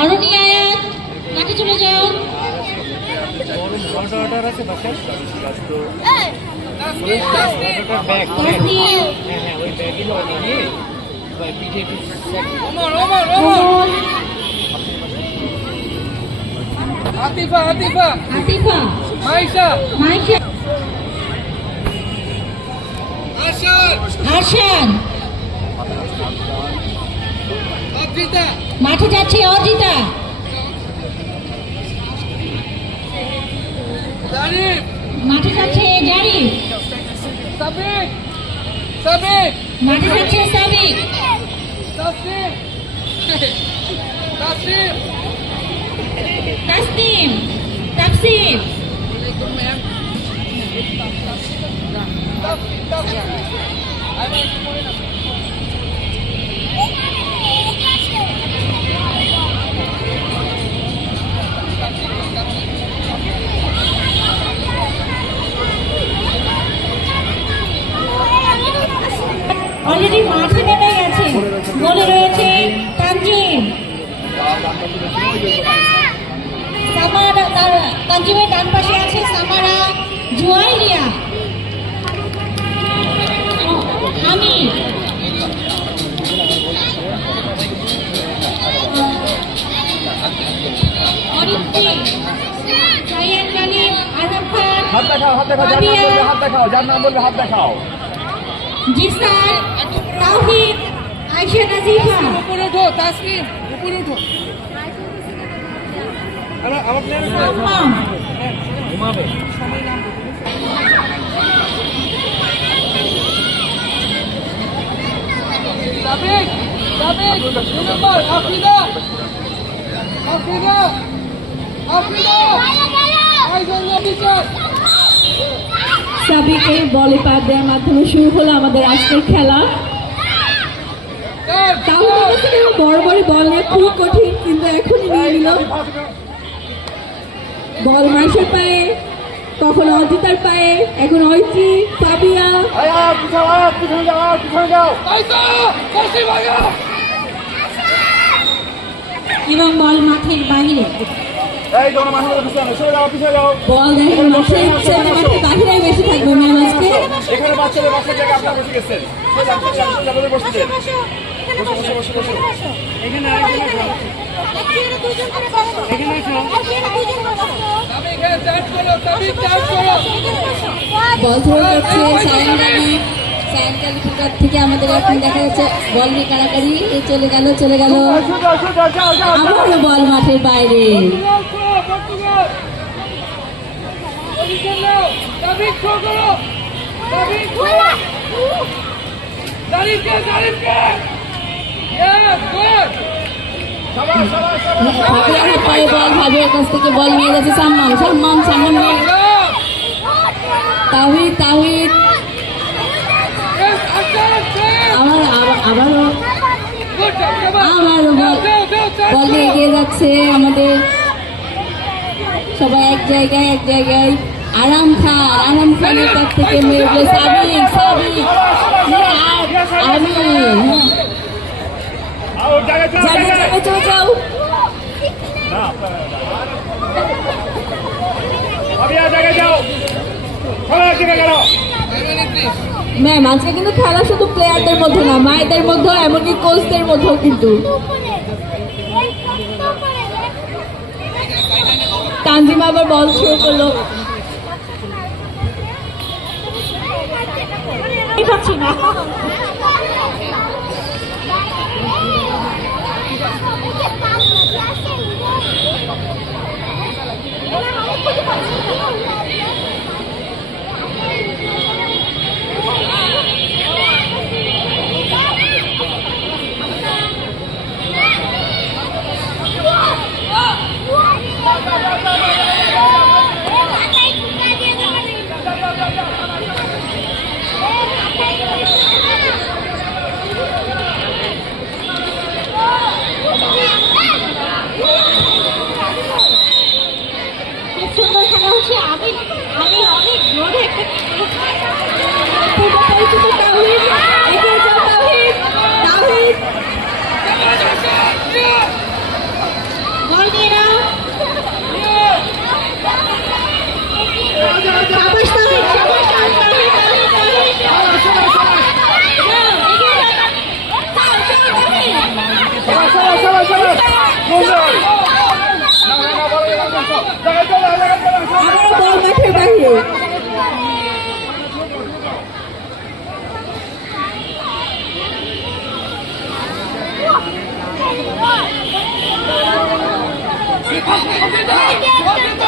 অরণি আয়াত মাঠে চলে যাও। আতিফা আতিফা আতিফা মাইশা মাইশা আশার আরশান অদ্রিতা মাঠে যাচ্ছে অজিতা জারিফ মাঠে যাচ্ছে জারিফ সাবিক সাবিক মাঠে যাচ্ছে সাবিক তাসনিম তাসনিম তাসনিম তাফসির অলরেডি মাঠে নেমে গেছে। বলে রয়েছে তানজিম সামারা, তানজিমের ডান পাশে আছে সামারা জুয়াইরিয়া আমি অরিত্রি জায়ান গালিব আরব খান হাত দেখাও যার নাম বললে হাত দেখাও জিসান তাওহিদ আয়েশা নাজিফা উপরে উঠো তাসনিম উপরে উঠো আমার প্লেয়ার মাম্মাম ঘুমাবে সাবিক সাবিক নম্বর আফরিদা আফরিদা আফরিদা আইজন বিচার সাবিকের বলে পার দেওয়ার মাধ্যমে শুরু হলো আমাদের আজকের খেলা। তাহলে বড় বড় বল নিয়ে খুব কঠিন, কিন্তু এখনই নিয়ে নিল বল মাইশের পায়ে, কখনো অজিতার পায়ে, এখন অরিত্রি সাবিয়া এবং বল মাঠের বাইরে। বল দেখেন মাঠের বাহিরে বেশি থাকবে ম্যাম আজকে। বল থ্রো করছে সায়ান গালিব। সায়ান গালিবের থেকে আমাদের এখন দেখা যাচ্ছে বল নিয়ে কাড়াকাড়ি চলে গেল আবারও বল মাঠের বাইরে। পায়ে বল ভাবিয়ার কাছ থেকে বল নিয়ে গেছে সাম্মান তাওহিদ আবারও বল নিয়ে এগিয়ে যাচ্ছে আমাদের সবাই এক জায়গায়। আরাম খানের কাছ থেকে মেরে সাবিক আমি চলে যাও। ম্যাম আজকে কিন্তু খেলা শুধু প্লেয়ারদের মধ্যে না, মায়েদের মধ্যেও, এমনকি কোচদের মধ্যেও কিন্তু। তানজিম আবার বল শুরু করলো, পাচ্ছি না। খুব সুন্দর খেলা হচ্ছে।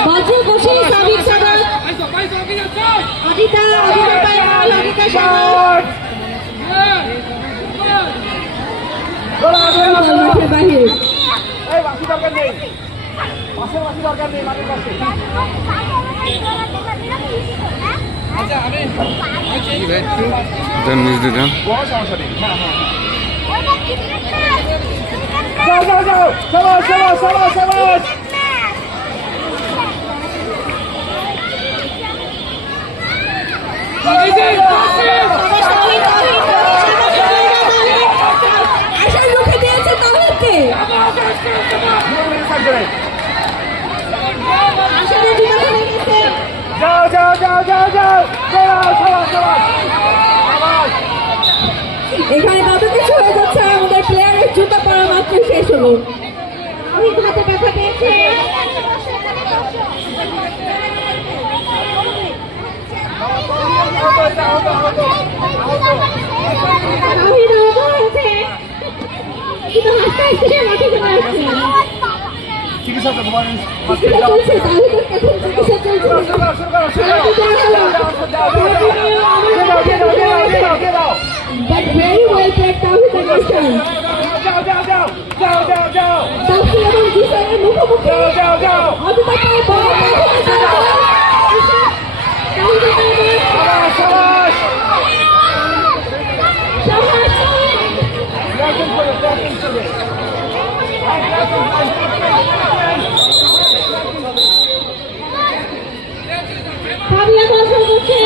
বাজে বসে সাবিক সাদাত অদিতা পায় বল অদিতা সাদাত বল মাঠের বাহিরে এই বাসি দরকার নেই পাশে বাসি দরকার নেই মাঠের পাশে দেন নিজ দিতেন কোনো সমস্যা নেই যাও যাও যাও সবাই সবাই সবাই সবাই আশার মুখে দিয়েছে তাহিরকে আশারের জুতা খুলে গেছে যাও যাও যাও যাও যাও যাও সবাই সবাই সবাই এখানে কত কিছু হয়ে যাচ্ছে আমাদের প্লেয়ারের জুতা পরা মাত্র শেষ হলো তাহির হাতে ব্যথা পেয়েছে তাহির আহত হয়েছে কিন্তু হাসতে হাসতে মাঠে চলে আসছে চিকিৎসা তো তোমার চিকিৎসা চলছে তাহিরের কাছে চিকিৎসা চলছে But very well played Tawhid Anderson. Tawhid এবং জিসানের মুখোমুখি অদিতা পায় বল ফাবিয়া বল করছে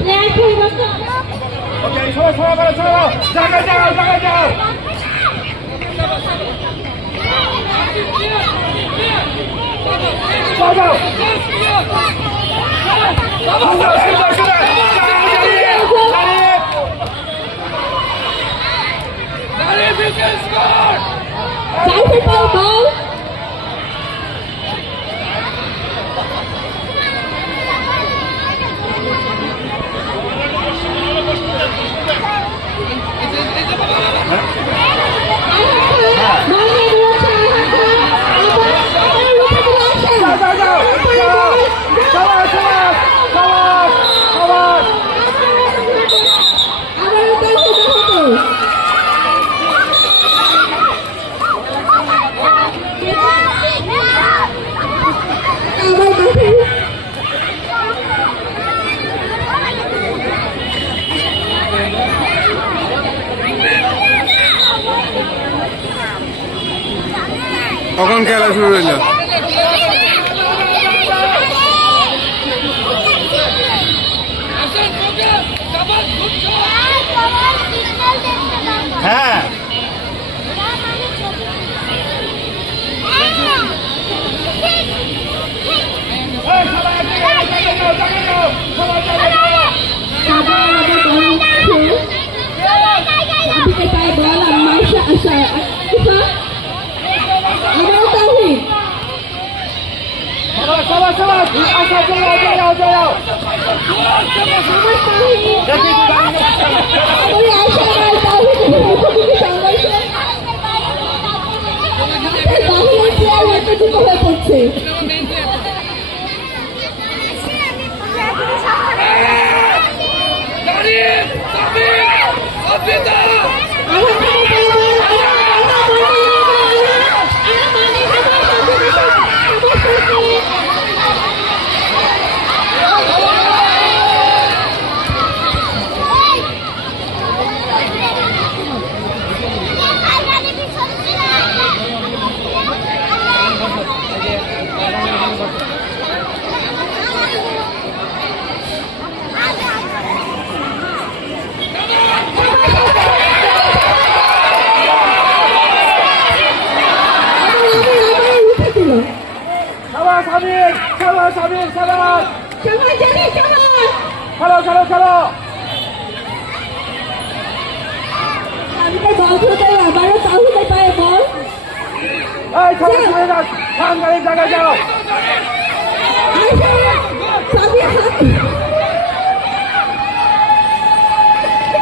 প্লেয়ার পরিবর্তন Tawhid পায় বল কখন খেলা শুরু হইল হ্যাঁ পায় বল আর মাইশা আশা এবার তাহির সবাই সবাই আচ্ছা যাও যাও যাও আমার তাহির ওই আশা আর তাহির মুখোমুখি সংঘর্ষে তাহিরের প্লেয়ার উত্তেজিত হয়ে পড়ছে খেলো খেলো তাহিদের বল ধরতে আবারও তাহিদের পায়ে বল এই খেলো চলে যাও সামনের জায়গায় যাও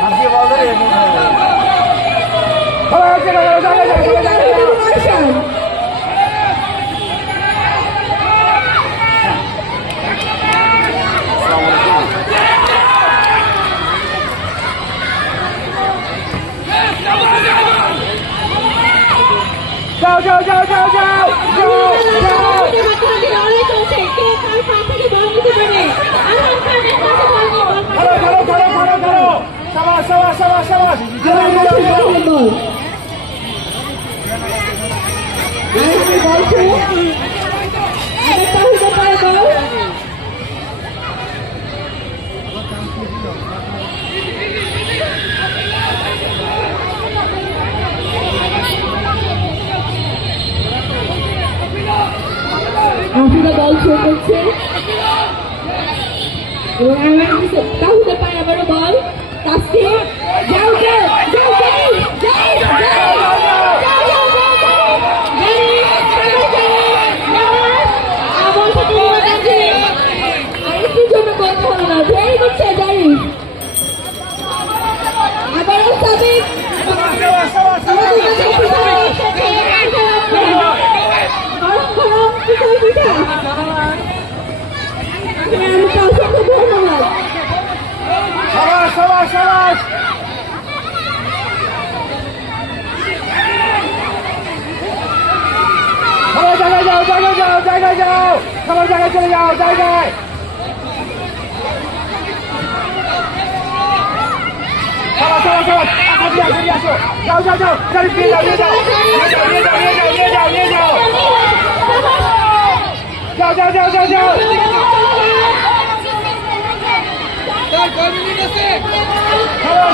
হাসি বল রে খেলো সুন্দর আরেকটি বল ছুঁ আরেকটা হতে পারে বল আফিনা বল শো করছে এবং তা হতে পারে আবারও বল তাসকিন যাও যাও যাও যাও যাও আমার সাথে নিয়ে গেছে আরেকটির জন্য কথা হলো না ভেরি গুড সে জানি আবারও সাবিক ধন্যবাদ সাবাস সাবাস সাবাস সবাই জায়গায় যাও জায়গায় যাও জায়গায় যাও সবাই জায়গায় চলে যাও জায়গায় সবাই সবাই সবাই আসো যাও যাও যাও গাড়ি নিয়ে যাও নিয়ে যাও নিয়ে যাও নিয়ে যাও নিয়ে যাও যাও যাও যাও যাও যাও তার কয় মিনিট আছে সবাই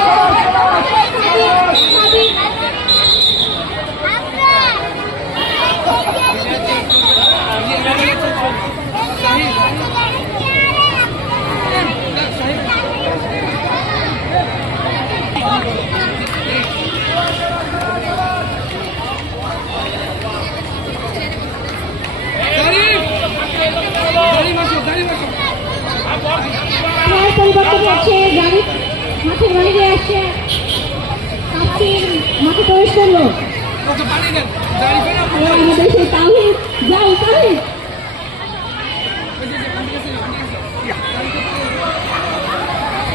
সবাই পরিবর্তন হচ্ছে গাড়ি মাঠের বাড়ি আসছে তাসকিন মাঠে প্রবেশ করলো আমাদের সেই তাহিদ যাও তাহিদ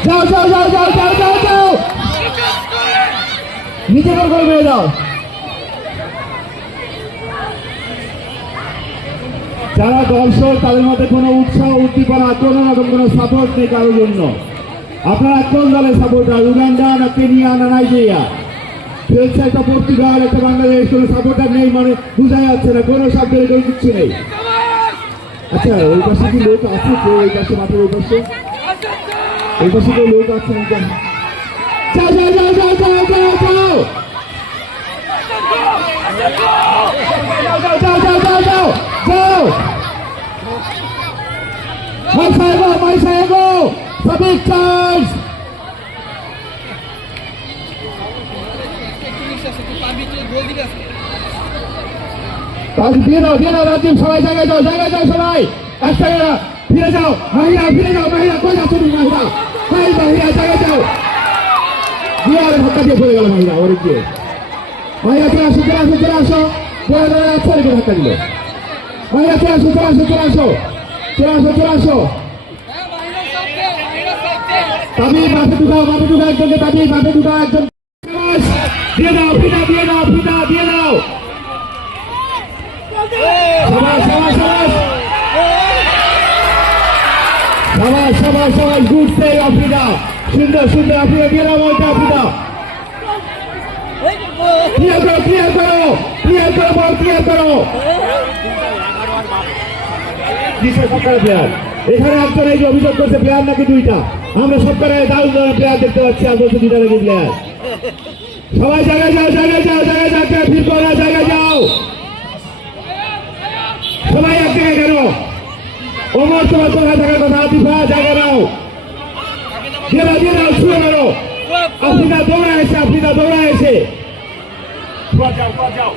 যাও যাও যাও যাও যাও যাও যাও নিচে করে বেড়ে যাও যারা দর্শক তাদের মধ্যে কোনো উৎসাহ উদ্দীপনা কোনো রকম কোনো সাপোর্ট নেই কারোর জন্য আপনারা কোন দলের সাপোর্টার উগান্ডা না কেনিয়া না নাইজেরিয়া খেলছে একটা পর্তুগাল একটা বাংলাদেশ কোনো সাপোর্টার নেই মানে বোঝা যাচ্ছে না কোনো শব্দের কোনো কিছু নেই আচ্ছা ওই পাশে কি লোক আছে কেউ ওই পাশে মাঠের ওই পাশে কেউ লোক আছে না যাও যাও যাও যাও যাও যাও যাও যাও যাও যাও যাও যাও যাও my Saego Sabik charge তাহলে দিয়ে দাও রাজীব সবাই জায়গায় যাও সবাই একটা ফিরে যাও মাহিরা কই যাচ্ছ তুমি মাহিরা জায়গায় যাও দিয়ে আরে ধাক্কা দিয়ে পড়ে গেল মাহিরা ওরে গিয়ে মাহিরা চলে আসো ধাক্কা দিল মাহিরা চলে আসো তাবি মাঠে ঢুকাও একজনকে তাবি মাঠে ঢুকাও একজন দিয়ে দাও ফিটা দিয়ে দাও সবাই গুড সেই আফ্রিকা সুন্দর আফ্রিকা দিয়ে দাও ওইটা আফ্রিকা ক্লিয়ার করো প্লেয়ার এখানে একজন এই যে অভিযোগ করছে প্লেয়ার নাকি দুইটা আমরা সরকারে দারুণ প্লেয়ার দেখতে পাচ্ছি আর বলছে দুইটা নাকি প্লেয়ার সবাই জায়গায় যাও ফিল করো জায়গায় যাও সবাই এক জায়গায় কেন ওমর তোমার কোথায় থাকার কথা আতিফা জায়গা নাও দিয়ে দাও ছুঁয়ে মারো আফ্রিকা দৌড়া এসে যাও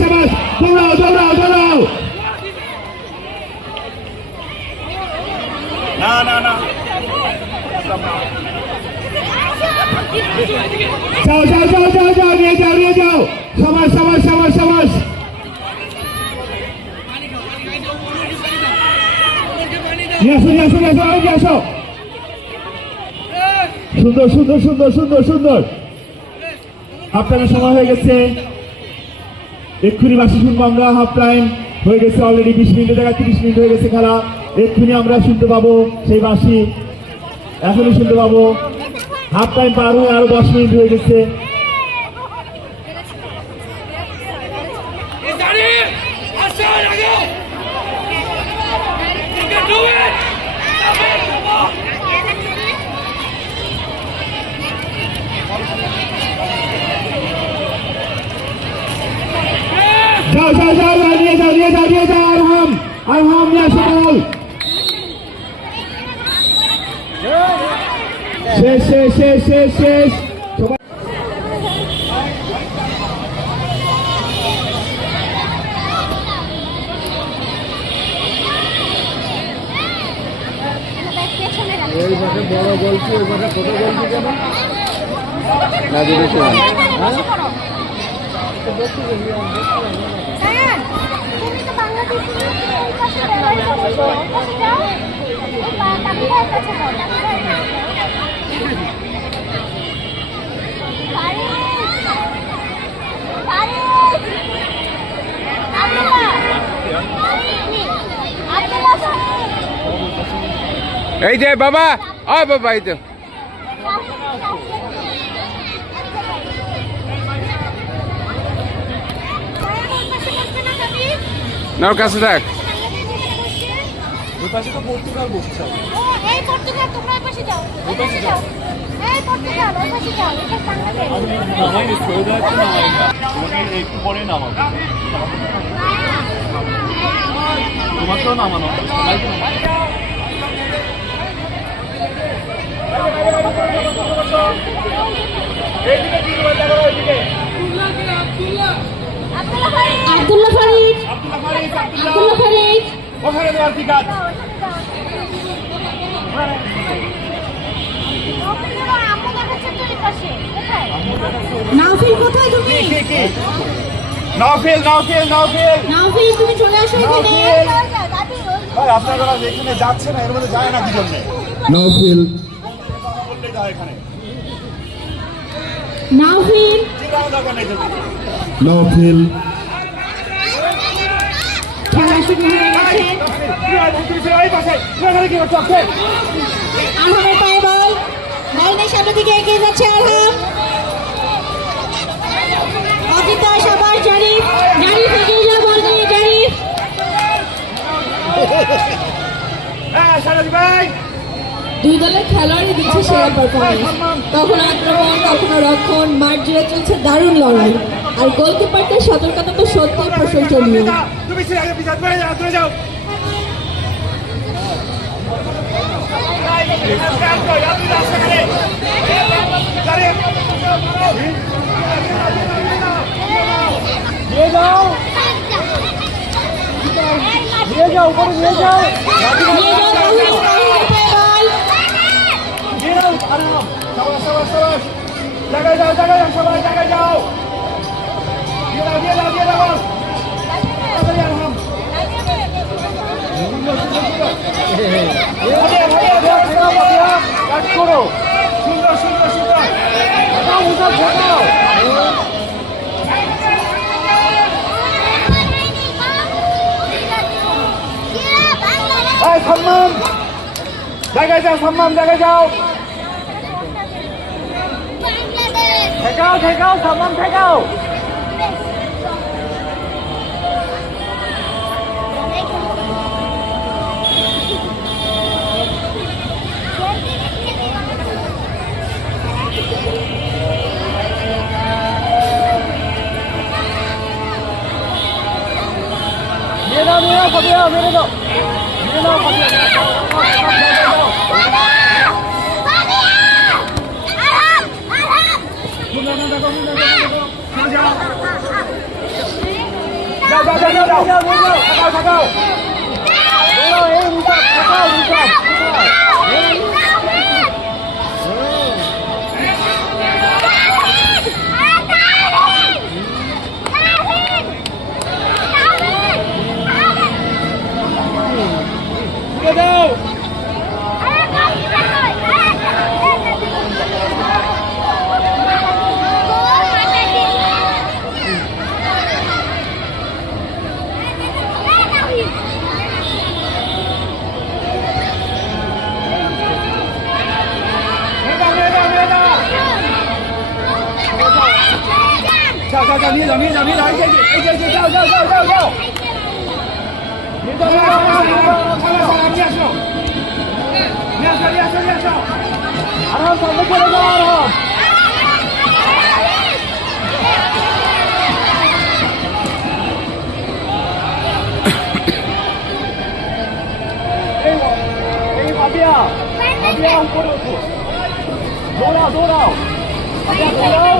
সবাই দৌড়াও না যাও নিয়ে যাও সবাই নিয়ে আসো সুন্দর আপনারা সময় হয়ে গেছে এক্ষুনি বাসি শুনবো আমরা হাফ টাইম হয়ে গেছে অলরেডি 20 মিনিটের জায়গায় 30 মিনিট হয়ে গেছে খেলা এক্ষুনি আমরা শুনতে পাবো সেই বাঁশি, এখনই শুনতে পাবো। হাফ টাইম পার হয়ে আরো 10 মিনিট হয়ে গেছে। He's out here! Outside, I go! You can do it! Stop it! Come on! যাও যাও যাও যাও, নিয়ে যাও নিয়ে যাও নিয়ে যাও, আরহাম নিয়ে আসো বল। শেষ শেষ শেষ শেষ শেষ। সবাই এই পাশে বড় বলছি, ওই পাশে ছোট বলছি কেন? না দিদি হ্যাঁ, তুমি তো বাংলাদেশি, এই পাশে বেড়াই করছো, এই পাশে যাও, এই টাকি ভাইয়ের কাছে যাও, টাকি ভাইয়ের কাছে। ফারিদ! ফারিদ! আব্দুল্লাহ! আব্দুল্লাহ ফারিদ! এই যে বাবা, ও বাবা, এই তো না, ওর কাছে থাক। এই পর্তুগাল, তোমরা এই পাশে যাও, এই পাশে যাও। এই পর্তুগাল, ওই পাশে যাও, এটা বাংলাদেশ। একটু পরে নামাবো, তোমাকেও নামানো। আব্দুল্লাহ ফারিদ! আব্দুল্লাহ ফারিদ, আব্দুল্লাহ ফারিদ, ওখানে দেওয়ার কি কাজ? আম্মু দেখাচ্ছে তো এই পাশে, কোথায়? নাওফিল কোথায় তুমি? নাওফিল নাওফিল নাওফিল, নাওফিল তুমি চলে আসো এখানে। ওই যে, দাদি, ওই যে। ভাই আপনারা এখানে যাচ্ছে না, এর মধ্যে যায় না কি জন্য? নাওফিল বলতে যায় এখানে, নাওফিল, নাওফিল খেলা শুরু হয়ে গেছে। আরহামের পায়ে বল, লাইনের সামনের দিকে এগিয়ে যাচ্ছে আরহাম। অজিতা সবার, জারিফ, জারিফ এগিয়ে যা, বল নিয়ে জারিফ। দুই দলের খেলোয়াড়ই দিচ্ছে সেরা পারফরমেন্স, কখনো আক্রমণ কখনো রক্ষণ, মাঠ জুড়ে চলছে দারুণ লড়াই। আর গোলকিপারদের সতর্কতা তো সত্যিই প্রশংসনীয়। নিয়ে যাও উপরে, নিয়ে যাও নিয়ে যাও রাহুল, রাহুলের পায়ে বল। জায়গায় যাও, জায়গায় যাও, সবাই জায়গায় যাও, দিয়ে দাও দিয়ে দাও দিয়ে দাও। সুন্দর সুন্দর সুন্দর, সম্মান জায়গায় যাও, সম্মান জায়গায় যাও, ঠেকাও ঠেকাও, সম্মান ঠেকাও। নিয়ে নাও নিয়ে নাও, ফটিয়ে নাও, মেরে দাও, নিয়ে নাও ফটিয়ে নাও। যাও নিয়ে যাও নিয়ে যাও নিয়ে যাও এই যে যাও যাও যাও যাও যাও নিয়ে যাও নিয়ে আসো নিয়ে আসো নিয়ে আসো নিয়ে আসো আরাম সামনে চলে যাও আরাম এই ভাবিয়া ভাবিয়া উপরে ওঠো দৌড়াও দৌড়াও ভাবিয়া দৌড়াও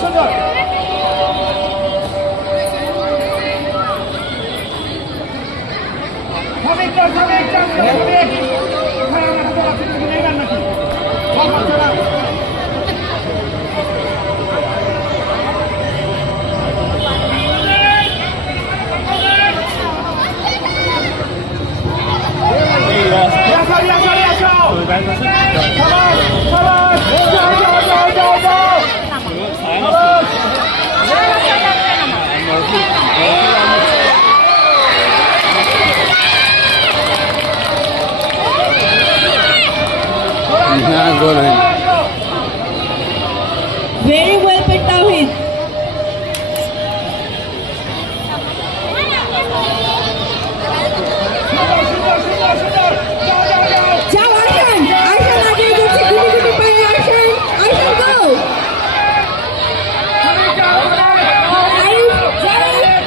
সুন্দর Very well played, Tawhid. যাও আরশান, আরশান আগে যাচ্ছে, গুটি গুটি পায়ে আরশান, আরশান go. আরিফ, জারিফ।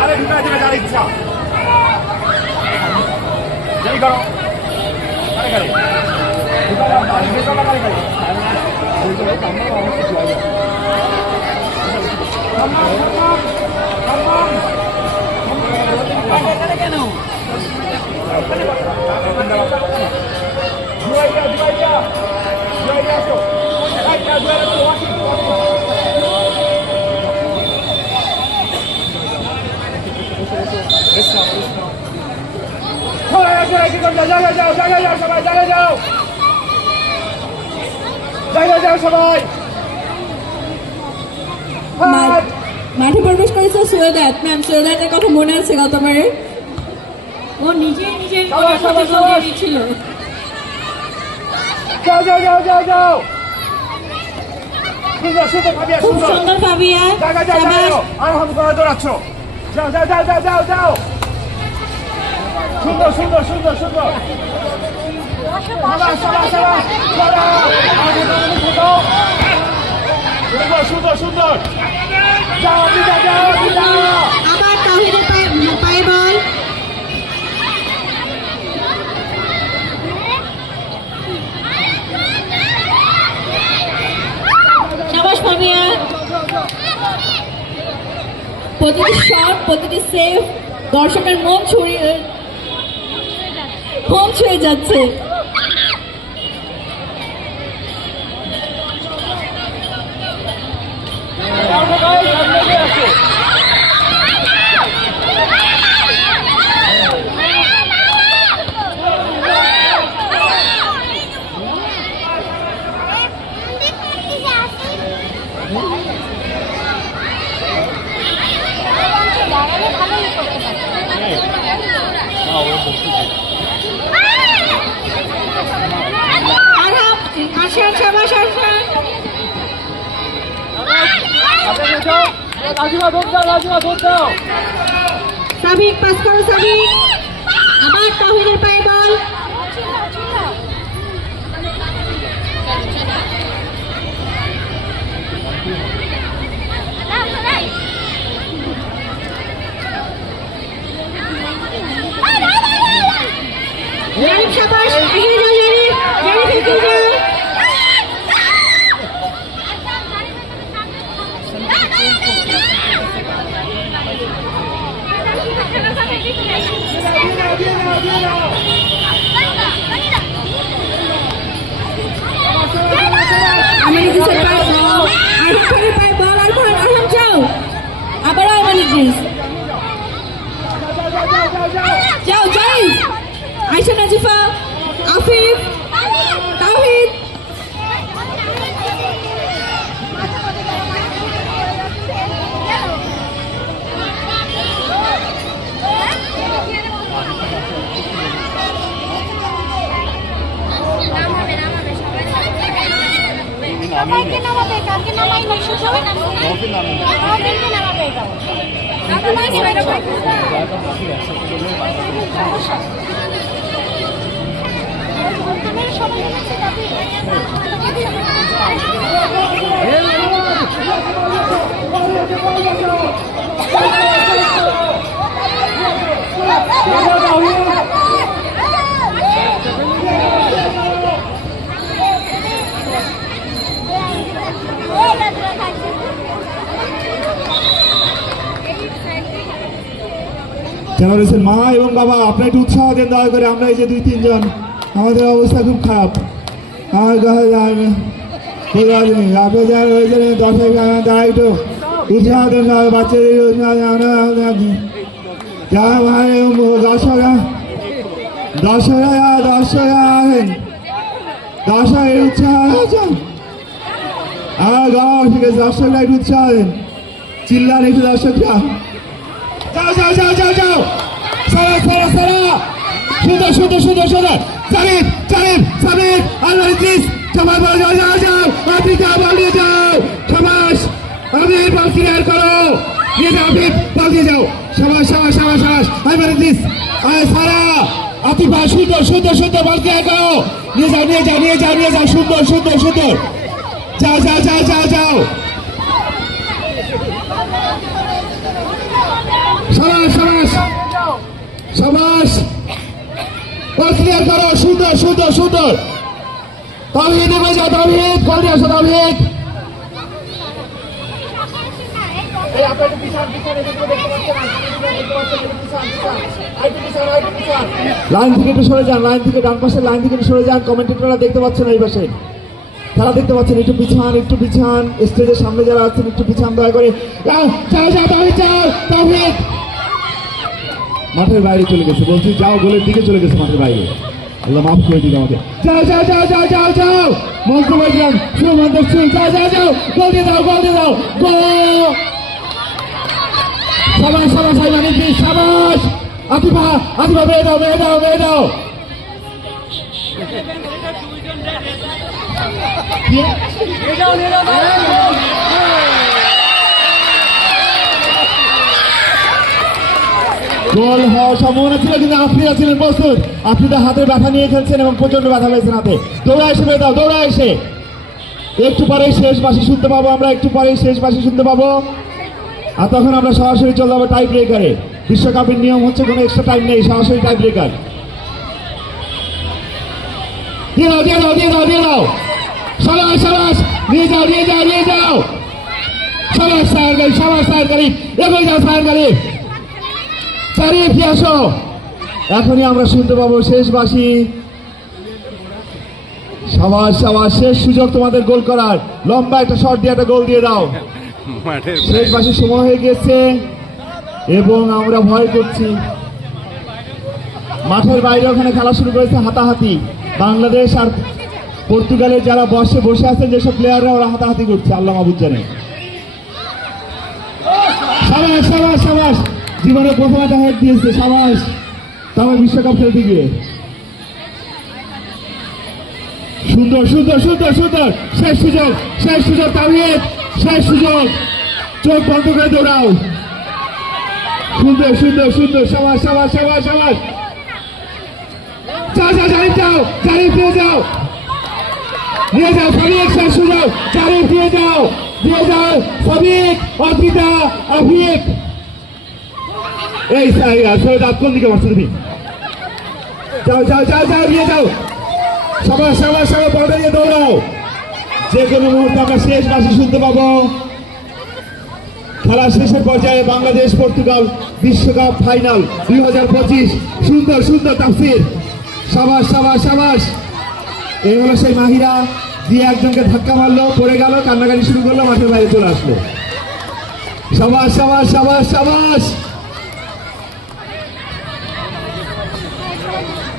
আরে ঢুকাই দিবে যার ইচ্ছা যাই করো আরে গাড়ি ঢুকাই দাও আর ভেতরে গাড়ি গাড়ি সবাই মাঠে প্রবেশ করেছে সৈয়দাত ম্যাম। সৈয়দাতের কথা মনে আছে গতবারে? ও নিজেই নিজের ছিল। যাও যাও যাও যাও যাও সুন্দর সুন্দর ভাবিয়া খুব সুন্দর সুন্দর ভাবিয়া। যাও যাও যাও আরাম করে দৌড়াচ্ছ যাও যাও যাও যাও যাও যাও সুন্দর সুন্দর সুন্দর সুন্দর সুন্দর সুন্দর সুন্দর যাও দিদা যাও দিদা আবার তাহিদের পায়ে বল। শাবাশ ভাবিয়া। প্রতিটি শট, প্রতিটি সেভ দর্শকের মন ছুঁয়ে যাচ্ছে। আরশান, শাবাশ আরশান। রাজিমা দৌড় দাও রাজিমা দৌড় দাও সাবিক পাস করো সাবিক। আবার তাহিদের পায়ে বল। জারিফ শাবাশ, এগিয়ে যাও জারিফ, জারিফ এগিয়ে যাও। আরমান ইদ্রিসের পায়ে বল, আরহাম খানের পায়ে বল, আরহাম যাও, আবারও আরমান ইদ্রিস, যাও জাইদ, আয়েশা নাজিফা, আফিফ, তাওহিদ, সবাইকে নামাবে, কাকে নামাই নাই সবাই নামাবে, কাকে নামাবে এটা নামাই নাই এটা সবাই নামাচ্ছে দাবি যারা রয়েছেন মা এবং বাবা, আপনার একটু উৎসাহ দেন দয়া করে। আমরা এই যে 2-3 জন, আমাদের অবস্থা খুব খারাপ। আমার কথা আপনি যারা রয়েছেন 10 তারা একটু উৎসাহ দেন, বাচ্চাদের উৎসাহ দেন। যারা ভাই এবং দর্শকরা দর্শকের উৎসাহ আছেন, আমার গাওয়া ঠিক আছে, দর্শকরা একটু উৎসাহ দেন, চিল্লান একটু দর্শকরা। যাও যাও যাও যাও যাও, সারা সুন্দর সুন্দর সুন্দর সুন্দর, সামির আল্লাহ ইদ্রিস, সবাই বল, যাও যাও যাও, আপনি যাও, বল নিয়ে যাও, সাবাস, আপনি বল ক্লিয়ার করো, নিয়ে যাও, আপনি বল দিয়ে যাও, সাবাস, আল্লাহ ইদ্রিস, সারা আতিফা, সুন্দর সুন্দর সুন্দর, বল ক্লিয়ার করো, নিয়ে যাও, সুন্দর যাও, সাবাস, বল ক্লিয়ার করো, সুন্দর, তাওহীদ নেমে যাও, তাওহীদ গোল দিয়ে আসো, তাওহীদ। লাইন থেকে একটু সরে যান, ডান পাশের লাইন থেকে একটু সরে যান, কমেন্টেটররা দেখতে পাচ্ছেন এই পাশে, তারা দেখতে পাচ্ছেন, একটু পিছান, স্টেজের সামনে যারা আছেন একটু পিছান দয়া করে। যাও, তাওহীদ মাঠের বাইরে চলে গেছে, বলছি যাও, গোলের দিকে চলে গেছে মাঠের বাইরে, আল্লাহ মাফ করে দিন আমাকে। যাও মন্ত্র বলছিলাম, যাও, গোল দিয়ে দাও, সাবাস, সাবাস, আতিফা বেয়ে দাও। গোল হওয়ার সম্ভাবনা ছিল, কিন্তু আফ্রিকা ছিলেন প্রস্তুত। আফ্রিকা হাতে ব্যথা নিয়ে খেলছেন এবং প্রচন্ড ব্যথা পেয়েছেন হাতে। দৌড়া এসে একটু পরে শেষ বাঁশি শুনতে পাবো আমরা, আর তখন আমরা সরাসরি চলে যাবো টাই ব্রেকারে। বিশ্বকাপের নিয়ম হচ্ছে কোনো এক্সট্রা টাইম নেই, সরাসরি টাই ব্রেকার। দিয়ে দাও, সাবাস, নিয়ে যাও, সাবাস সায়ের গালিব, এগিয়ে যাও সায়ের গালিব, চারিয়ে ফিরে আসো। এখনই আমরা শুনতে পাবো শেষ বাঁশি। সাবাস, শেষ সুযোগ তোমাদের গোল করার, লম্বা একটা শট দিয়ে একটা গোল দিয়ে দাও। শেষ বাঁশির সময় হয়ে গেছে এবং আমরা ভয় করছি। মাঠের বাইরে ওখানে খেলা শুরু করেছে হাতাহাতি। বাংলাদেশ আর পর্তুগালের যারা বসে আছেন যেসব প্লেয়াররা, ওরা হাতাহাতি করছে, আল্লাহ মাহবুব জানে। সাবাস, জীবনে প্রথম একটা হেড দিয়েছে, সাবাস, তবে বিশ্বকাপ খেলতে গিয়ে। সুন্দর, শেষ সুযোগ, তাওহীদ, শেষ সুযোগ, চোখ বন্ধ করে দৌড়াও। সুন্দর, সাবাস, জারিফ দিয়ে যাও, নিয়ে যাও, সাবিক, শেষ সুযোগ, জারিফ দিয়ে যাও, সাবিক, অর্পিতা, আফিফ। এই সৈয়দ কোন দিকে মারছো তুমি? যাও, নিয়ে যাও, সবাই বলটা নিয়ে দৌড়াও। যে কোনো মুহূর্তে আমরা শেষ বাঁশি শুনতে পাবো। খেলা শেষের পর্যায়ে বাংলাদেশ পর্তুগাল বিশ্বকাপ ফাইনাল 2025। সুন্দর সুন্দর তাফসির, সাবাস সাবাস সাবাস। এই হলো সেই মাহিরা, দিয়ে একজনকে ধাক্কা মারলো, পড়ে গেল, কান্নাকাটি শুরু করলো, মাঠের বাইরে চলে আসলো। সাবাস সাবাস সাবাস সাবাস।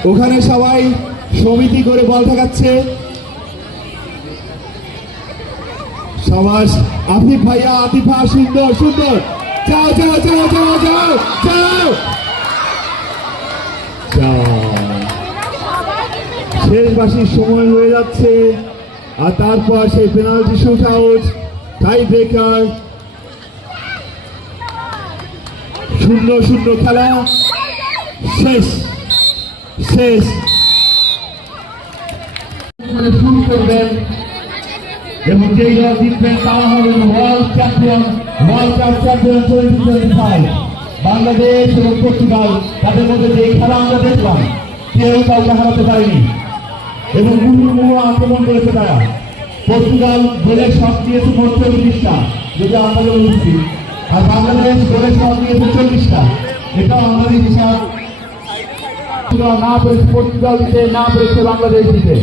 ওখানে সবাই সমিতি করে বল ঠেকাচ্ছে। সাবাস আফিফ ভাইয়া, আতিফা, সুন্দর সুন্দর। যাও যাও যাও যাও যাও যাও যাও। শেষ বাসির সময় হয়ে যাচ্ছে, আর তারপর সেই penalty shootout, tiebreaker. 0-0 খেলা শেষ শেষ। শুরু করবেন এবং যেই দল জিতবেন তারা হবেন world champion, world cup champion 2025। Bangladesh এবং পর্তুগাল, তাদের মধ্যে যে খেলা আমরা দেখলাম, কেউ কাউকে হারাতে পারেনি এবং মুহুর্মুহু আক্রমণ করেছে তারা। পর্তুগাল গোলের শট দিয়েছে মোট 34টা, যদি আমরা বলছি, আর বাংলাদেশ গোলের শট দিয়েছে 40টা। এটাও আমাদের হিসাব। না পেরেছে পর্তুগাল দিতে, না পেরেছে বাংলাদেশ দিতে।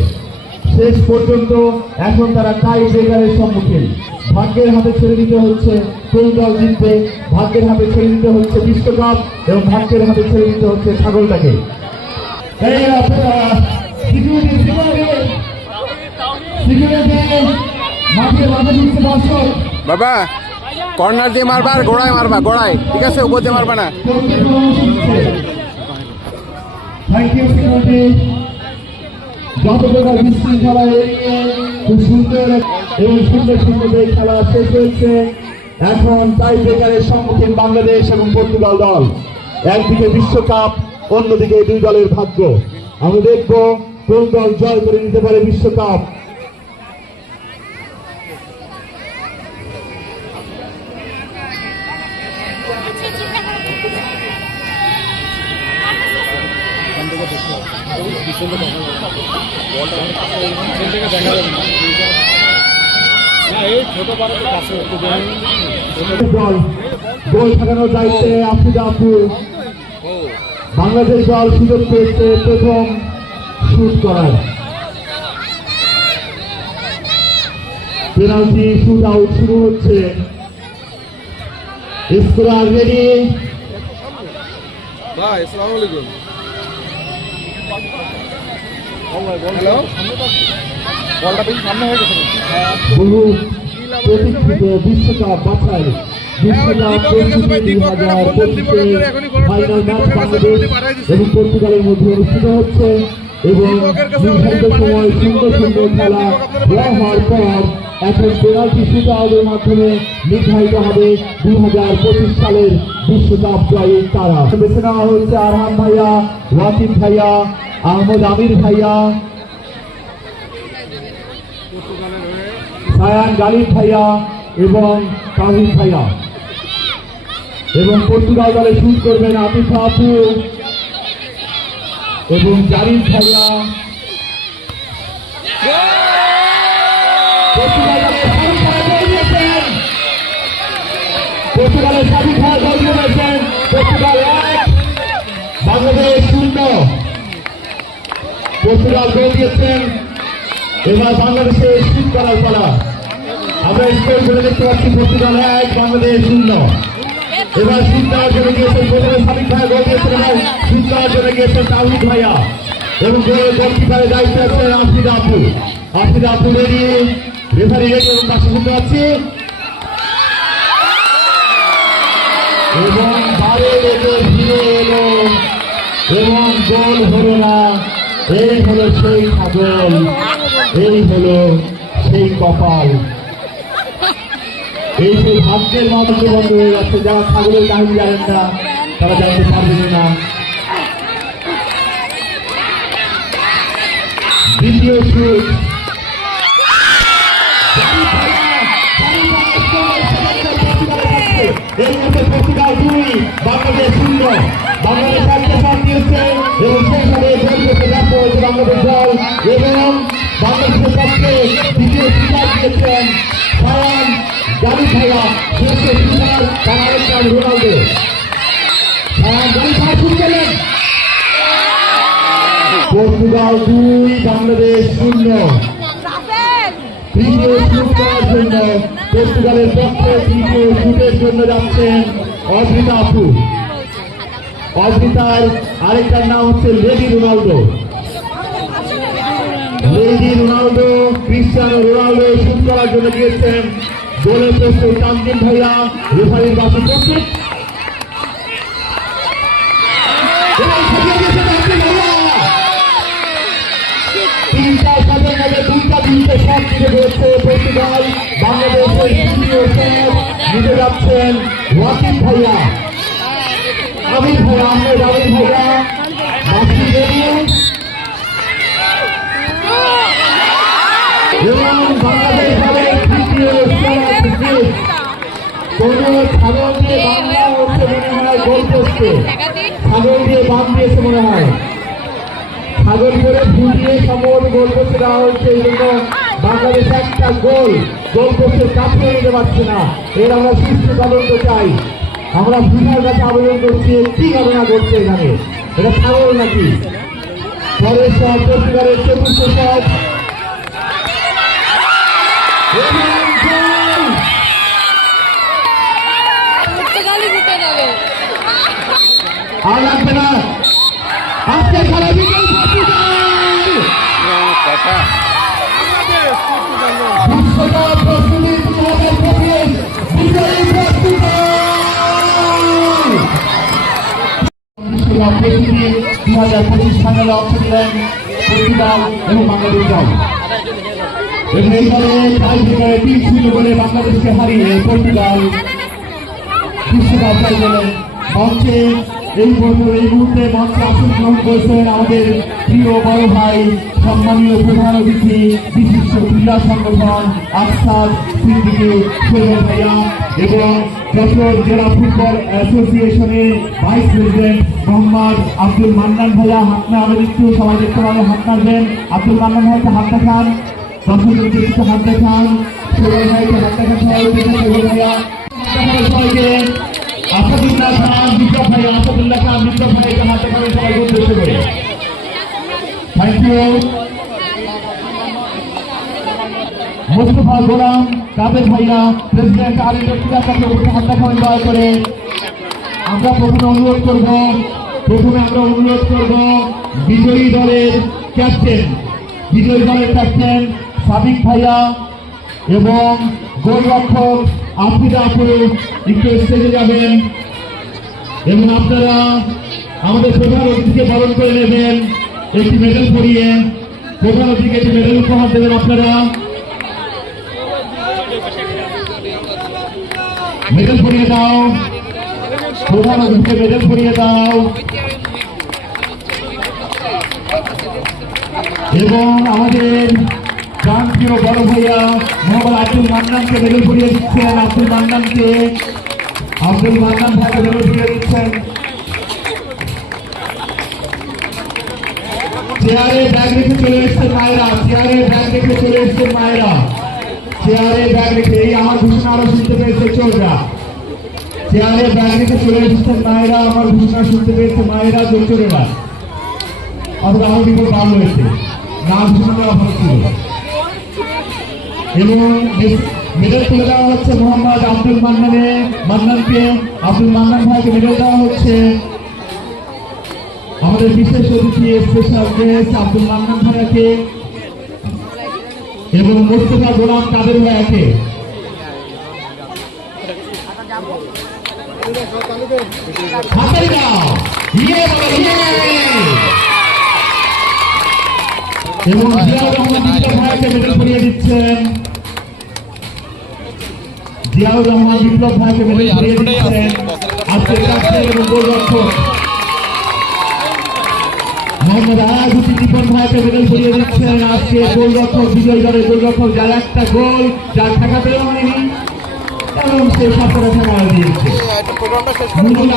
শেষ পর্যন্ত এখন তারা টাই ব্রেকারের সম্মুখীন। ভাগ্যের হাতে ছেড়ে দিতে হচ্ছে কোন দল জিতবে, ভাগ্যের হাতে ছেড়ে দিতে হচ্ছে বিশ্বকাপ, এবং ভাগ্যের হাতে ছেড়ে দিতে হচ্ছে ছাগলটাকে। বাবা কর্নার দিয়ে মারবা আর গোড়ায় মারবা, গোড়ায়, ঠিক আছে, উপর দিয়ে মারবা না। Thank you security. যত প্রকার বিশৃঙ্খলা এড়িয়ে খুব সুন্দর এবং সুন্দর সুন্দর এই খেলা শেষ হয়েছে। এখন টাই ব্রেকারের সম্মুখীন বাংলাদেশ এবং পর্তুগাল দল। একদিকে বিশ্বকাপ, অন্যদিকে দুই দলের ভাগ্য। আমরা দেখব কোন দল জয় করে নিতে পারে বিশ্বকাপ। গোল ঠেকানোর দায়িত্বে আফ্রিকা আপু। বাংলাদেশ দল সুযোগ পেয়েছে প্রথম শুট করার। পেনাল্টি শুট আউট শুরু হচ্ছে। Scorer ready. ভাই আসসালামু আলাইকুম। হ্যালো, বলটা বেশি সামনে হয়ে গেছে। বহু প্রতীক্ষিত বিশ্বকাপ বাছাই, বিশ্বকাপ প্রস্তুতি 2025 ফাইনাল ম্যাচ বাংলাদেশ এবং পর্তুগালের মধ্যে অনুষ্ঠিত হচ্ছে এবং নির্ধারিত সময় সুন্দর সুন্দর খেলা হওয়ার পর এখন পেনাল্টি শুট আউটের মাধ্যমে নির্ধারিত হবে 2025 সালের বিশ্বকাপ জয়ের তারা। বেছে নেওয়া হচ্ছে আরহাম ভাইয়া, ওয়াকিব ভাইয়া, আহমদ আমির ভাইয়া, সায়ান গালিব ভাইয়া এবং তাহিদ ভাইয়া। এবং পর্তুগাল দলে শুট করবেন আতিফা আপু এবং জারিফ ভাইয়া। পর্তুগালের সাবিক ভাইয়া গোল করেছেন। পর্তুগাল 1, বাংলাদেশ 0। পর্তুগাল গোল দিয়েছেন। এবার বাংলাদেশের শুট করার পালা। আমরা স্কোর করে দেখতে পাচ্ছি পর্তুগাল 1, বাংলাদেশ 0। এবার শুট করার জন্য গিয়েছেন প্রথমে সাবিক ভাইয়া গোল দিয়েছেন এবং শুট করার জন্য গিয়েছেন তাহিদ ভাইয়া এবং গোলকিপারের দায়িত্বে আছেন আফ্রিকা আপু। আফ্রিকা আপু রেডি, রেফারি রেডি এবং পাশে শুনতে পাচ্ছি এবং বারে রেখে ফিরে এলো এবং গোল হলো না। এই হলো সেই ছাগল, এই হলো সেই কপাল, এই সেই ভাগ্যের মাধ্যমে বন্ধ হয়ে যাচ্ছে। যারা ছাগলের কাহিনী জানেন না তারা জানতে পারবেন না। দ্বিতীয় শুট এই মুহূর্তে পর্তুগাল 2, বাংলাদেশ 0। বাংলাদেশ একটা শট দিয়েছে এবং সেইভাবে গোল করতে ব্যর্থ হয়েছে বাংলাদেশ দল এবং বাংলাদেশের পক্ষে দ্বিতীয় শিকার দিয়েছেন সায়ান দাবি ভাইয়া শেষে সুপার তার আরেকটা রোনাল্ডো গাড়ি ভাই শুনছিলেন পর্তুগাল 2 বাংলাদেশ 0 তৃতীয় শুট করার জন্য পর্তুগালের পক্ষে তৃতীয় শুটের জন্য যাচ্ছেন অদ্রিতা আপু অদ্রিতার আরেকটার নাম হচ্ছে lady Ronaldo Cristiano Ronaldo shoot করার জন্য গিয়েছেন গোলের পোস্টে তানজিম ভাইয়া রেফারির বাসে প্রস্তুত তিনটা সাতের মধ্যে দুইটা দিনকে সব দিকে রয়েছে পর্তুগাল বাংলাদেশের তৃতীয় শট নিতে যাচ্ছেন ওয়াকিব ভাইয়া আমির ভাইয়া আহমেদ আমির ভাইয়া বাকি রেডিও এবং বাংলাদেশ দলের তৃতীয় কোন ছাগল দিয়ে বাংলা হচ্ছে মনে হয় গোল পোস্টে ছাগল দিয়ে বাঁধ দিয়েছে মনে হয় ছাগল করে ফুটিয়ে সম্ভবত গোল পোস্টে দেওয়া হচ্ছে এই জন্য বাংলাদেশ একটা গোল পোস্টের কাছে নিতে পারছে না এর আমরা সুস্থ তদন্ত চাই আমরা ফিফার কাছে আবেদন করছি কি ঘটনা ঘটছে এখানে এটা ছাগল নাকি পরের সব পর্তুগালের চতুর্থ সব আর লাগবে না আজকে খেলা বিকেল বিশ্বকাপ প্রস্তুতি 2025 বিজয়ী পর্তুগাল বিশ্বকাপ প্রস্তুতি 2025 ফাইনালে অংশ নিলেন পর্তুগাল এবং বাংলাদেশ দল এবং এই দলে টাইব্রেকারে 3-0 গোলে বাংলাদেশকে হারিয়ে পর্তুগাল বিশ্বকাপ ফাইনালে মঞ্চে এই মুহূর্তে মঞ্চে আসন গ্রহণ করেছেন আমাদের প্রিয় বড় ভাই সম্মানীয় প্রধান অতিথি বিশিষ্ট ক্রীড়া সংগঠন আফসাদ সিদ্দিকী সৈয়দ ভাইয়া এবং যশোর জেলা ফুটবল অ্যাসোসিয়েশনের ভাইস প্রেসিডেন্ট মোহাম্মদ আব্দুল মান্নান ভাইয়া হাতনা আমাদের একটু সবাই দেখতে পাবে হাত নাড়বেন আব্দুল মান্নান ভাইকে হাত দেখান দর্শকদেরকে একটু হাত দেখান সৈয়দ ভাইকে হাত দেখান সবাই ভাইয়া সবাইকে আসাদুল্লাহ খান বিপ্লব ভাই আসাদুল্লাহ খান বিপ্লব ভাইকে হাতে করে সবাই উদ্দেশ্য করে থ্যাংক ইউ মুস্তফা গোলাম কাদের ভাইয়া প্রেসিডেন্ট আলিম ক্রীড়া হাতে করে দয়া করে আমরা প্রথমে অনুরোধ করব বিজয়ী দলের ক্যাপ্টেন সাবিক ভাইয়া এবং গোলরক্ষক আফ্রিদা আপু একটু স্টেজে যাবেন এবং আপনারা আমাদের প্রধান অতিথিকে বরণ করে নেবেন একটি মেডেল পরিয়ে প্রধান অতিথিকে একটি মেডেল উপহার দেবেন আপনারা মেডেল পরিয়ে দাও প্রধান অতিথিকে মেডেল পরিয়ে দাও এবং আমাদের প্রিয় বড় ভাইয়া মোহাম্মদ আব্দুল মান্নানকে মেডেল পরিয়ে দিচ্ছেন আব্দুল মান্নান ভাইকে মেডেল পরিয়ে দিচ্ছেন চেয়ারে ব্যাগ রেখে চলে এসছেন মায়েরা এই আমার ঘোষণা আরো শুনতে পেয়েছে চোররা চেয়ারে ব্যাগ রেখে চলে এসেছেন মায়েরা আমার ঘোষণা শুনতে পেয়েছে মায়েরা চোরেরা অথবা আমার বিপদ ভালো হয়েছে না ঘোষণা দেওয়া ভালো ছিল এবং মেডেল তুলে দেওয়া হচ্ছে মোহাম্মদ আব্দুল মান্নান ভাইকে মেডেল দেওয়া হচ্ছে আমাদের বিশেষ অতিথি স্পেশাল গেস্ট আব্দুল মান্নান ভাইয়াকে এবং মুস্তফা গোলাম কাদের ভাইয়াকে এবং জিয়াউর রহমান বিপ্লব ভাইকে মেডেল পরিয়ে দিচ্ছেন আজকে ক্যাপ্টেন এবং গোলরক্ষক মোহাম্মদ আয়াজুদ্দিন দীপন ভাইকে মেডেল পরিয়ে দিচ্ছেন আজকে গোলরক্ষক বিজয়ী দলের গোলরক্ষক যার একটা গোল যার ঠেকাতেও হয়নি এবং সে সবটা ঠেকা দিয়েছে নুরুল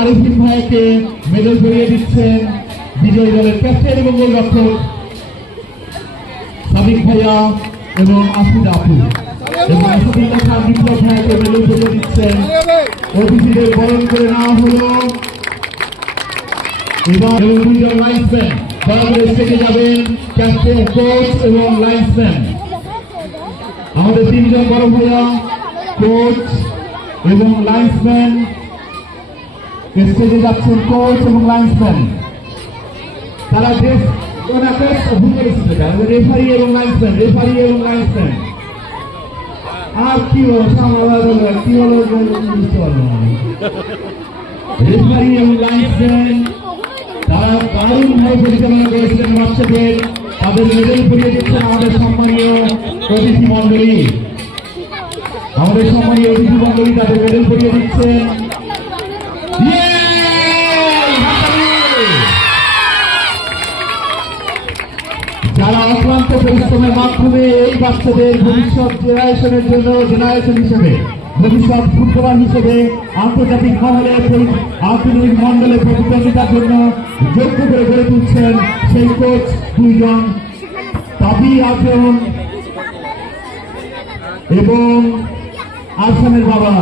আরিফিন ভাইকে মেডেল পরিয়ে দিচ্ছেন বিজয়ী দলের ক্যাপ্টেন এবং গোলরক্ষক সাদিক ভাইয়া এবং আফিদ আপু এবং আসাদুল্লাহ খান বিপ্লব ভাইকে মেডেল তুলে দিচ্ছেন। অতিথিদের বরণ করে নেওয়া হলো। এবার এবং দুজন লাইন্সম্যান বরাবর স্টেজে যাবেন, ক্যাপ্টেন, কোচ এবং লাইন্সম্যান। আমাদের তিনজন বড় ভাইয়া, কোচ এবং লাইন্সম্যান স্টেজে যাচ্ছেন। কোচ এবং লাইন্সম্যান তারা রেফারি এবং লাইন্সম্যান, রেফারি এবং লাইন্সম্যান। আর কি হলো কি হলো বুঝতে পারবো না। রেফারি এবং লাইন্সম্যান তারা দারুণভাবে পরিচালনা করেছিলেন বাচ্চাদের, তাদের মেডেল পরিয়ে দিচ্ছেন আমাদের সম্মানীয় অতিথি মন্ডলী। আমাদের সম্মানীয় অতিথি মন্ডলী তাদের মেডেল পরিয়ে দিচ্ছেন। যারা অক্লান্ত পরিশ্রমের মাধ্যমে এই বাচ্চাদের ভবিষ্যৎ জেনারেশনের জন্য জেনারেশন হিসেবে, ভবিষ্যৎ ফুটবলার হিসেবে আন্তর্জাতিক মহলে আধুনিক মন্ডলে প্রতিদ্বন্দ্বিতার জন্য যোগ্য করে গড়ে তুলছেন সেই কোচ দুইজন, তাবি আজম এবং আসামের বাবা।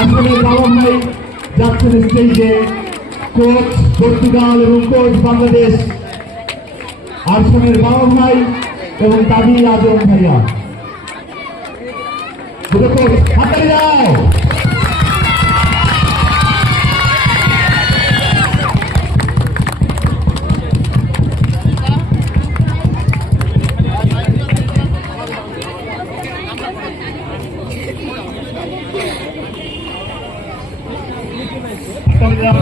আসামের বাবা ভাই যাচ্ছেন স্টেজে, কোচ পর্তুগাল এবং কোচ বাংলাদেশ। আসামের বাবা ভাই এবং তাবি আজম ভাইয়া হাতে যাও।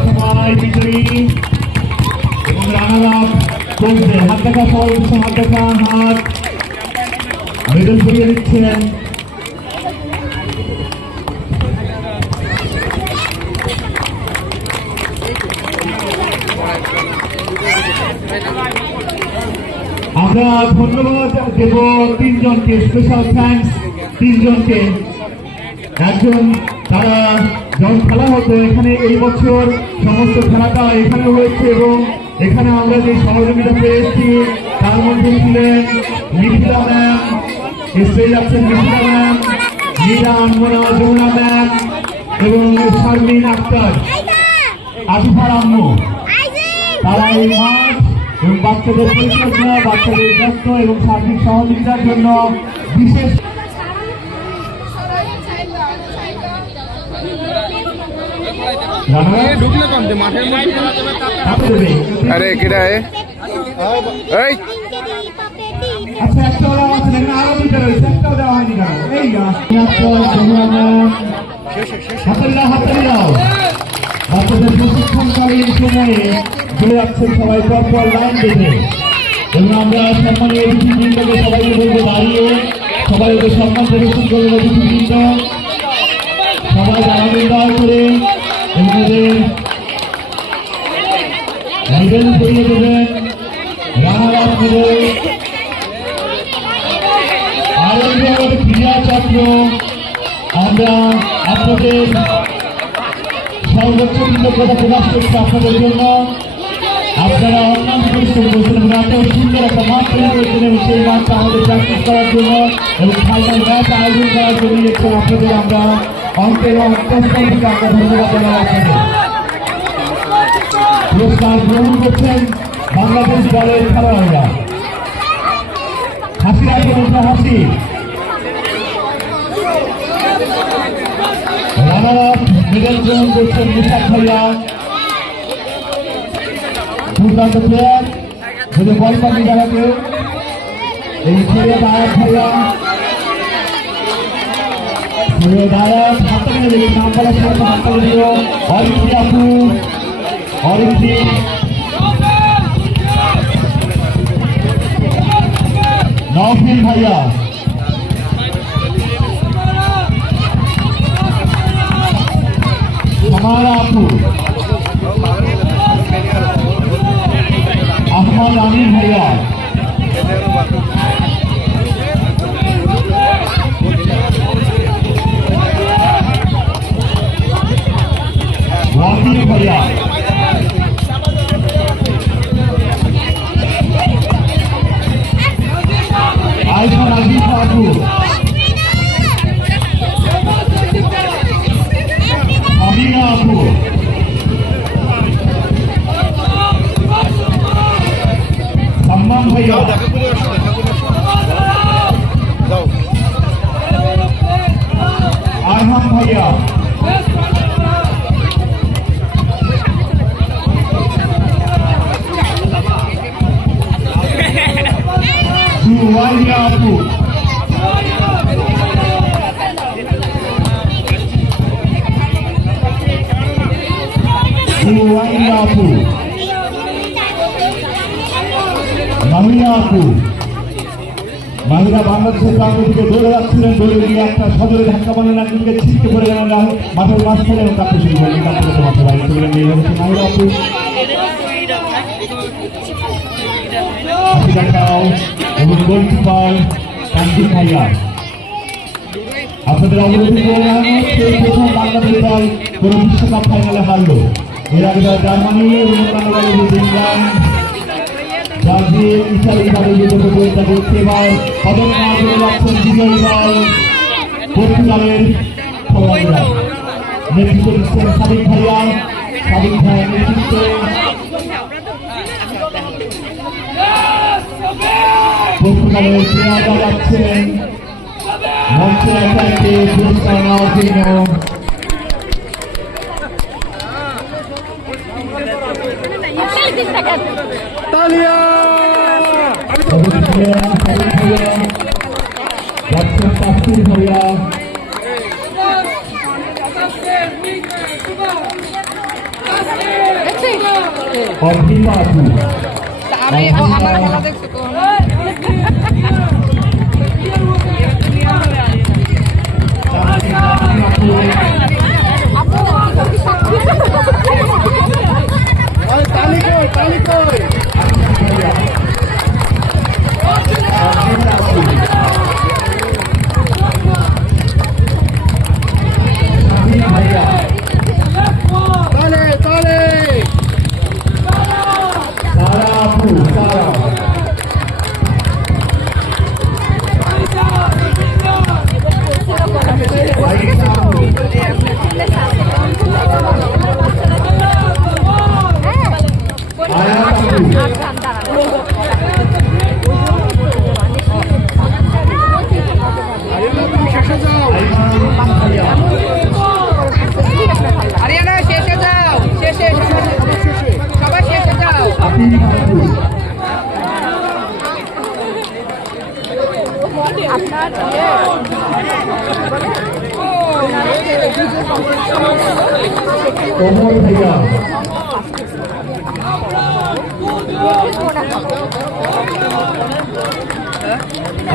সবাই বিজয়ী এবং রানার চলছে। হাত দেখা, সবাই হাত দেখা, হাত মেডেল পরিয়ে দিচ্ছেন। আমরা ধন্যবাদ দেব তিনজনকে, স্পেশাল থ্যাঙ্কস তিনজনকে। একজন তারা যখন খেলা হতো এখানে, এই বছর সমস্ত খেলাটা এখানে হয়েছে এবং এখানে আমরা যে সহযোগিতা পেয়েছি তার মধ্যে ছিলেন মিথিলা ম্যাম, স্টেজ আছেন মিথিলা ম্যাম, নীলা, আনমনা, যমুনা ম্যাম এবং শারমিন আক্তার, আশিফার আম্মু। তারা এই মাঠ এবং বাচ্চাদের পরিচর্যা, বাচ্চাদের যত্ন এবং সার্বিক সহযোগিতার জন্য বিশেষ ঢুকলে কমতে মাঠের মধ্যে আরে কেডা এই আচ্ছা একটা দেওয়া আছে না, আরো দুটো রয়েছে, একটাও দেওয়া হয়নি কেন? এই হাতে দাও। বাচ্চাদের প্রশিক্ষণকালীন সময়ে চলে যাচ্ছেন সবাই পরপর লাইন বেঁধে এবং আমরা সম্মানীয় অতিথিবৃন্দকে সবাইকে বলবো দাঁড়িয়ে সবাই ওদের সম্মান প্রদর্শন করবেন। অতিথিবৃন্দ সবাই দাঁড়াবেন দয়া করে এবং ওদের মেডেল পরিয়ে দেবেন। রানার আপ মেডেল আর আমাদের ক্রীড়া চক্র, আমরা আপনাদের সর্বোচ্চ কৃতজ্ঞতা প্রকাশ করছি আপনাদের জন্য। আপনারা অন্যান্য পরিশ্রম করছেন এবং এত সুন্দর একটা মাঠ তৈরি করছেন এবং সেই মাঠটা আমাদের প্র্যাকটিস করার জন্য এবং ফাইনাল ম্যাচ আয়োজন করার জন্য দেখছেন আপনাদের আমরা অন্তর অন্তঃস্থল থেকে আমরা ধন্যবাদ জানাই আপনাদের। পুরস্কার গ্রহণ করছেন বাংলাদেশ দলের খেলোয়াড়রা। হাসি রাখবেন, হাসি। রানার আপ মেডেল গ্রহণ করছেন মুসাফ ভাইয়া, দুর্দান্ত প্লেয়ার, যদি বল পানি দাঁড়াতে এই ছেড়ে দায়াত ভাইয়া, ছেড়ে দায়াত হাতে নিয়ে দেবে, নাম বলার সাথে হাতে দিল অরিত্রী আপু, অরিত্রী নওফিল ভাইয়া, हमारा आपू अहमद आमिर भैया, राफी भैया, আইনা আপু, মাহিরা আপু। মাহিরা বাংলাদেশের প্রান্ত থেকে দৌড়ে যাচ্ছিলেন, দৌড়ে গিয়ে একটা সদরে ধাক্কা মারলেন, একজনকে ছিটকে পড়ে গেলেন মাঠের মাঝখানে এবং কাঁপতে শুরু করলেন। কাঁপতে মাঠে বাইরে চলে নিয়ে গেছে মাহিরা আপু। দেখাও এবং গোলকিপার কান্তি ভাইয়া। আপনাদের অবগতি করলাম সেই প্রথম বাংলাদেশ দল কোন বিশ্বকাপ ফাইনালে হারলো। এর আগে জার্মানি এবং অন্যান্য দলের ইংল্যান্ড, ব্রাজিল, ইতালি তাদের যে প্রতিযোগিতা করছে। এবার পদক না করে যাচ্ছেন বিজয়ী দল পর্তুগালের খেলোয়াড়রা। নেতৃত্ব দিচ্ছেন সাদিক ভাইয়া। সাদিক ভাইয়ের নেতৃত্বে পর্তুগালের প্লেয়াররা যাচ্ছেন মঞ্চে একাকে পুরস্কার নেওয়ার জন্য। যাচ্ছেন তাসকিন ভাইয়া, অর্পিতা আপু। আমার গলা দেখছো তো আরিয়ানা শেষে যাও, শেষে সবাই শেষে যাও। কোমল ভাইয়া,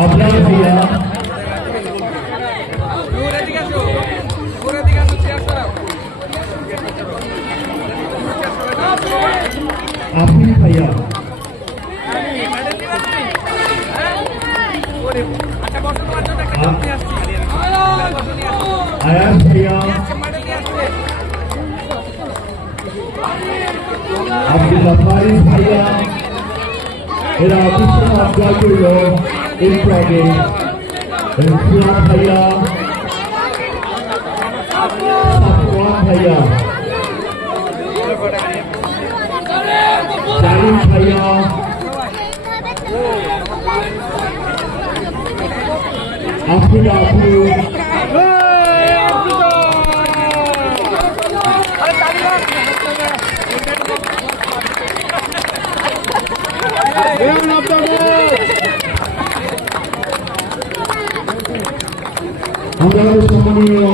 আপনার ভাইয়া, আফিফ ভাইয়া, আয়াস ভাইয়া, আব্দুল্লাহ ফারিস ভাইয়া। এরা বিশ্বকাপ জয় করল একটু আগে। সুরান ভাইয়া, সাফওয়ান ভাইয়া, জালিম ভাইয়া, আফরিকা আপু, আমরা সম্মানীয়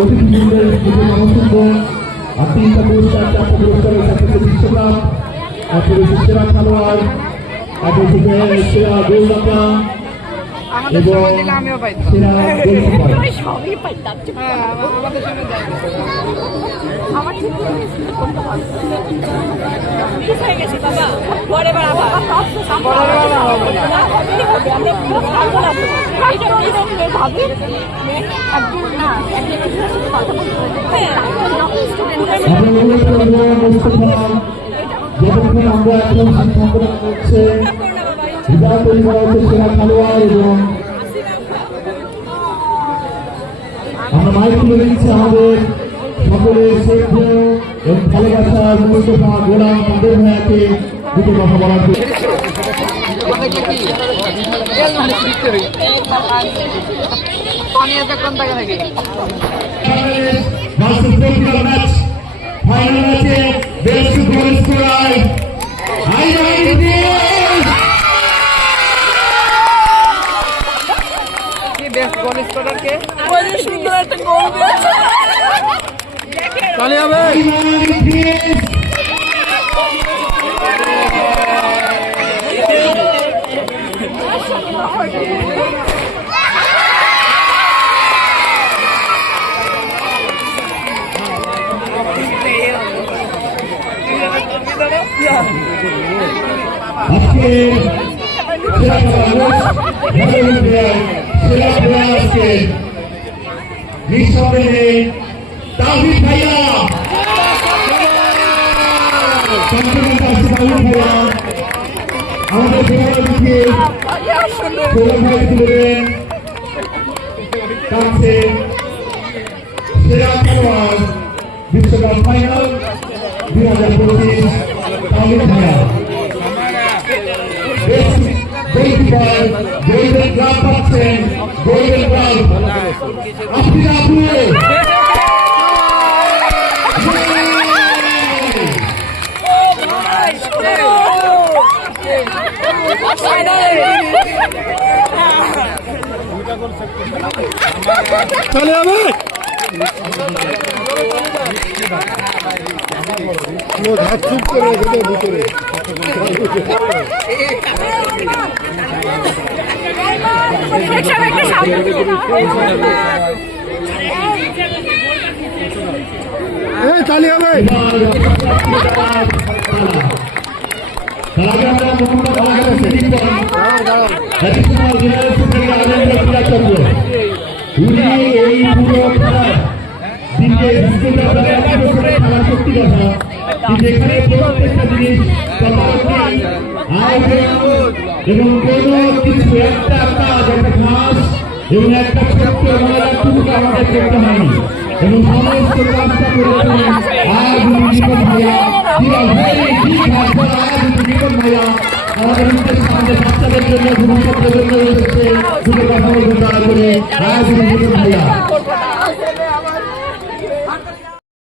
অতিথিবৃন্দের মন্তব্য। আর তিনটা পুরস্কার, চারটা পুরস্কারের সাথে বিশ্বকাপ, এরপরে সেরা খেলোয়াড়, এরপরে সেরা গোলদাতা এবং সেরা গোলকিপার। সবই পাইতাম। আমাদের সঙ্গে যাই আমার ঠিক হয়ে গেছে বাবা, পরে বার আবার ভাবি একদিন না যতক্ষণ আমরা এখন সিদ্ধান্ত হচ্ছে বিদায় তৈরি করা হচ্ছে সেরা খেলোয়াড় এবং আমরা মাইক তুলে দিচ্ছি আমাদের সকলের শ্রদ্ধেয় এবং ভালোবাসার মুস্তফা গোলাম কাদের ভাইয়াকে দুটো কথা বলার জন্য। ফাইনাল ম্যাচে best goal scorer best goal scorer কে? সুন্দর একটা গোল তালি হবে আজকে সেরা প্লেয়ার আজকে নিঃসন্দেহে তাওহীদ ভাইয়া আমাদের সভাপতিকে ভাই তুলবেন কাছে সেরা খেলোয়াড় বিশ্বকাপ ফাইনাল 2025 তাওহীদ ভাইয়া গোলকিপার গোল্ডেন গ্লাভ পাচ্ছেন গোল্ডেন গ্লাভ আফরিন আপু তালি হবে চুপ করে ভিতরে তালি হবে এবং কোনো কিছু একটা কাজ একটা ঘাস এবং একটা ছোট্ট আমাদের করতে হয়নি এবং সমস্ত কাজটা করেছেন